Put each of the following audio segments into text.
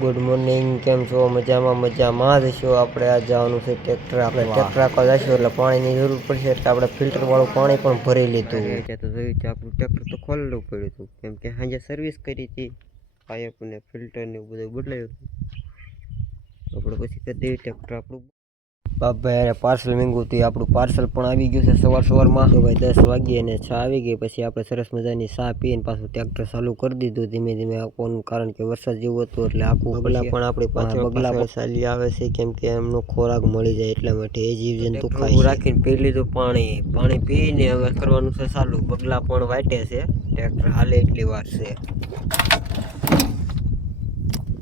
Good morning, કેમ છો? મજામાં જઈશું. આપણે આ જવાનું છે ટ્રેક્ટર. આપણે ટ્રેક્ટર આખવા જઈશું એટલે પાણીની જરૂર પડશે, એટલે આપણે ફિલ્ટર વાળું પાણી પણ ભરી લીધું. ત્યાં તો જોયું છે આપણું ટ્રેક્ટર તો ખોલેલું પડ્યું હતું, કેમ કે સાંજે સર્વિસ કરી હતી, પાઇપ ને ફિલ્ટર ને બધું બદલાયું હતું. આપણે પછી કરી દઈએ ટ્રેક્ટર આપણું. બાપભાઈ યારે પાર્સલ માંગ્યું હતું, આપણું પાર્સલ પણ આવી ગયું છે સવારમાં. તો ભાઈ 10 વાગ્યે અને ચા આવી ગઈ. પછી આપણે સરસ મજાની ચા પીને પાછું ટ્રેક્ટર ચાલુ કરી દીધું ધીમે ધીમે આપવાનું, કારણ કે વરસાદ જેવું હતું એટલે આખું બગલા પણ આપણી પાછળ ચાલી આવે છે, કેમ કે એમનો ખોરાક મળી જાય એટલા માટે એ જીવજંતુ ખાય રાખીને પી લીધું પાણી પીને હવે કરવાનું છે ચાલુ. બગલા પણ વાટે છે, ટ્રેક્ટર હાલે એટલી વાર છે.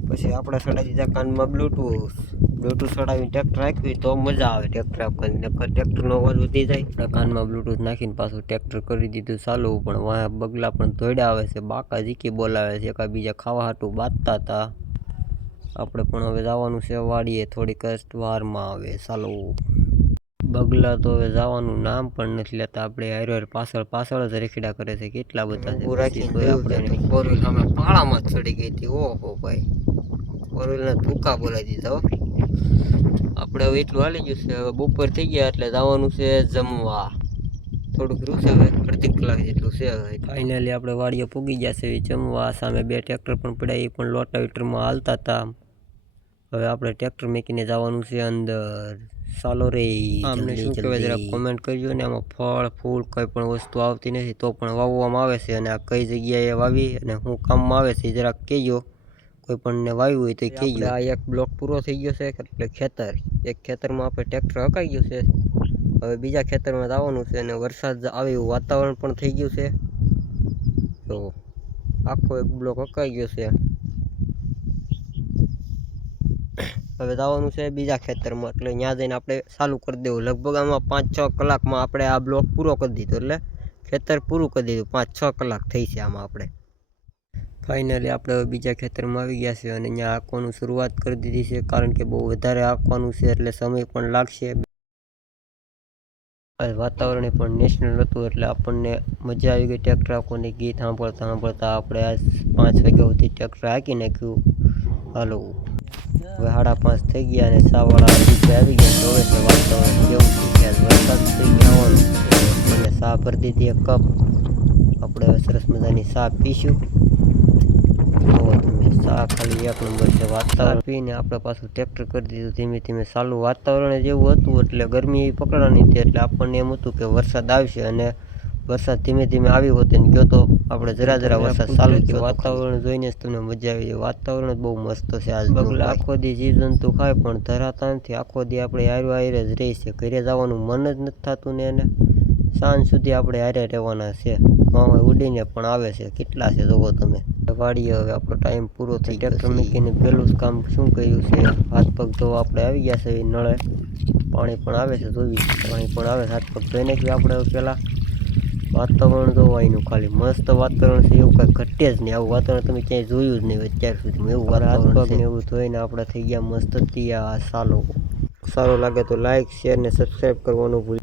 પછી આપણે ચડાવી દીધા કાનમાં બ્લૂટૂથ ચડાવીને ટ્રેક્ટર રાખ્યું તો મજા આવે ટ્રેક્ટર આપવાની, ટ્રેક્ટરનો અવાજ વધી જાય. કાનમાં બ્લૂટૂથ નાખીને પાછું ટ્રેક્ટર કરી દીધું ચાલુ. પણ વાહ બગલા પણ ધોઈડા આવે છે, બાકા ઝીકી બોલાવે છે, એકા બીજા ખાવા હાટું બાંધતા હતા. આપણે પણ હવે જવાનું છે વાડીએ, થોડીક વારમાં આવે ચાલો. બગલા તો હવે જવાનું નામ પણ નથી લેતા, આપણે હારે પાછળ જ રેખડા કરે છે. કેટલા બધા આપણે ફોર વ્હીલ સામે પાળામાં જ ચડી ગઈ હતી. ઓહો ભાઈ, ફોર વ્હીલના ભૂકા બોલાવી દીધા. આપણે હવે એટલું હાલી ગયું છે, હવે બપોર થઈ ગયા એટલે જવાનું છે જમવા. થોડુંક રૂ છે, હવે અડધી કલાક જેટલું છે. ફાઇનલી આપણે વાડીએ પૂગી ગયા છે જમવા. સામે 2 ટ્રેક્ટર પણ પડ્યા, એ પણ લોટાવીટરમાં હાલતા હતા. હવે આપણે ટ્રેક્ટર મૂકીને જવાનું છે અંદર. ચાલો રે, આમને શું કહેવાય જરા કોમેન્ટ કરજો ને. આમાં ફળ ફૂલ કંઈ પણ વસ્તુ આવતી નથી તો પણ વાવવામાં આવે છે, અને આ કઈ જગ્યાએ વાવી અને શું કામમાં આવે છે જરાક કહેજો. કોઈ પણ ને વાવ્યું હોય તો કહેજો. આ એક બ્લોક પૂરો થઈ ગયો છે એટલે ખેતર, એક ખેતરમાં આપણે ટ્રેક્ટર હકાઈ ગયું છે. હવે બીજા ખેતરમાં જવાનું છે, અને વરસાદ આવે એવું વાતાવરણ પણ થઈ ગયું છે. તો આખો એક બ્લોક હકાઈ ગયો છે. હવે જવાનું છે બીજા ખેતરમાં, એટલે ત્યાં જઈને આપણે ચાલુ કરી દેવું. લગભગ આમાં 5-6 કલાકમાં આપણે આ બ્લોક પૂરો કરી દીધો, એટલે ખેતર પૂરું કરી દીધું. 5-6 કલાક થઈ છે આમાં આપણે. ફાઇનલી આપણે હવે બીજા ખેતરમાં આવી ગયા છે, અને અહીંયા આંકવાનું શરૂઆત કરી દીધી છે, કારણ કે બહુ વધારે આંકવાનું છે એટલે સમય પણ લાગશે. વાતાવરણ પણ નેશનલ હતું એટલે આપણને મજા આવી ગઈ ટ્રેક્ટર આંકવાની. ગીત સાંભળતા આપણે આજ 5 વાગ્યા સુધી ટ્રેક્ટર હાંકી નાખ્યું. હાલો, હવે 5:30 થઈ ગયા અને ચાવાળા આવી ગયા. જોવે છે વાતાવરણ કેવું છે, વરસાદ થઈ ગયા આવવાનું. અને ચા ભરી દીધી 1 કપ. આપણે હવે સરસ મજાની ચા પીશું. ચા ખાલી 1 નંબર છે. વાતાવરણ પીને આપણે પાછું ટ્રેક્ટર કરી દીધું ધીમે ધીમે ચાલુ. વાતાવરણ જેવું હતું એટલે ગરમી એવી પકડવાની હતી, એટલે આપણને એમ હતું કે વરસાદ આવશે, અને વરસાદ ધીમે ધીમે આવ્યો હતો ને ગયો તો. આપણે જરા વરસાદ ચાલુ થયો. વાતાવરણ જોઈને જ તમને મજા આવી જાય. વાતાવરણ જ બહુ મસ્ત છે આજ. બગલા આખો દી જીવજંતુ ખાય પણ ધરાતા નથી. આખો દી આપણે હારે જ રહી છે. ઘરે જવાનું મન જ નથી થતું ને એને. સાંજ સુધી આપણે હારે રહેવાના છે. મામા ઉડીને પણ આવે છે, કેટલા છે જોવો તમે. વાડીએ હવે આપણો ટાઈમ પૂરો થઈ ગયો. ટ્રેક્ટર મૂકીને પહેલું જ કામ શું કર્યું છે, હાથ પગ ધોવા આપણે આવી ગયા છે નળે. પાણી પણ આવે છે, પાણી પણ આવે છે. હાથ પગ ધોઈ નાખ્યું આપણે પહેલાં. વાતાવરણ જોવાયનું ખાલી મસ્ત વાતાવરણ છે, એવું કાંઈ ઘટે જ નહીં. આવું વાતાવરણ તમે ક્યાંય જોયું જ નહીં અત્યાર સુધીમાં. એવું વાતાવરણ છે. એવું ધોઈને આપણે થઈ ગયા મસ્ત તૈયાર. સારું લાગે તો લાઈક, શેર ને સબસ્ક્રાઈબ કરવાનું ભૂલ